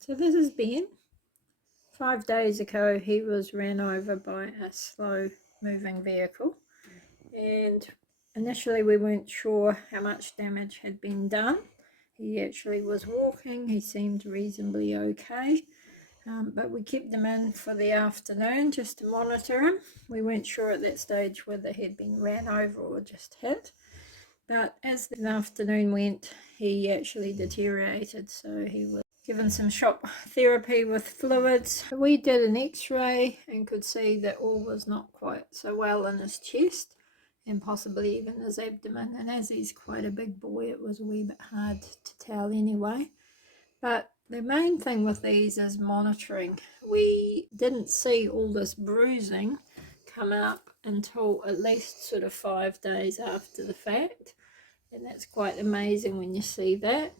So this is Ben. 5 days ago he was ran over by a slow moving vehicle, and initially we weren't sure how much damage had been done. He actually was walking, he seemed reasonably okay, but we kept him in for the afternoon just to monitor him. We weren't sure at that stage whether he'd been ran over or just hit. But as the afternoon went, he actually deteriorated, so he was given some shock therapy with fluids. We did an x-ray and could see that all was not quite so well in his chest and possibly even his abdomen. And as he's quite a big boy, it was a wee bit hard to tell anyway. But the main thing with these is monitoring. We didn't see all this bruising come up until at least sort of 5 days after the fact. And that's quite amazing when you see that.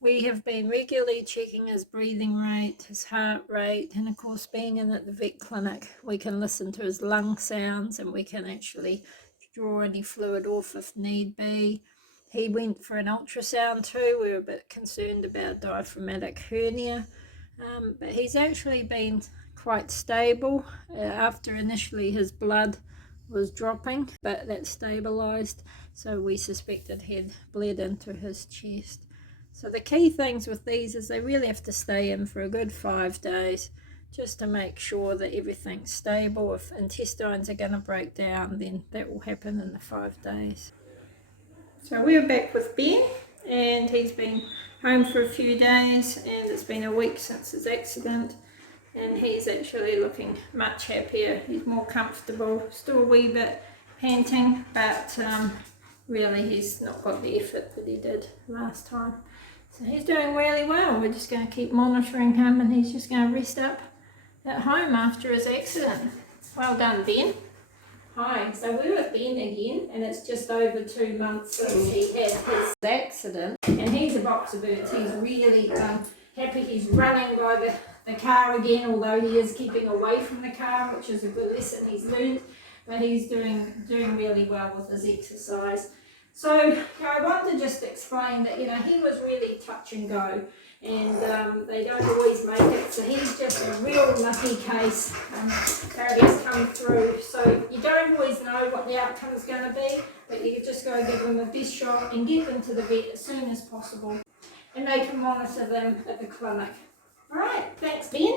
We have been regularly checking his breathing rate, his heart rate, and of course being in at the vet clinic, we can listen to his lung sounds and we can actually draw any fluid off if need be. He went for an ultrasound too. We were a bit concerned about diaphragmatic hernia, but he's actually been quite stable. After initially his blood was dropping, but that stabilized, so we suspected he'd bled into his chest. So the key things with these is they really have to stay in for a good 5 days just to make sure that everything's stable. If intestines are going to break down, then that will happen in the 5 days. So we're back with Ben, and he's been home for a few days, and it's been a week since his accident, and he's actually looking much happier. He's more comfortable, still a wee bit panting, but really he's not got the effort that he did last time. So he's doing really well. We're just going to keep monitoring him, and he's just going to rest up at home after his accident. Well done, Ben. Hi, so we're with Ben again, and it's just over 2 months since he had his accident, and he's a box of birds. He's really happy. He's running by the car again, although he is keeping away from the car, which is a good lesson he's learned, but he's doing really well with his exercise. So I want to just explain that, he was really touch and go, and they don't always make it, so he's just a real lucky case that he's come through. So you don't always know what the outcome is going to be, but you just got to give them the best shot and get them to the vet as soon as possible, and they can monitor them at the clinic. Alright, thanks Ben.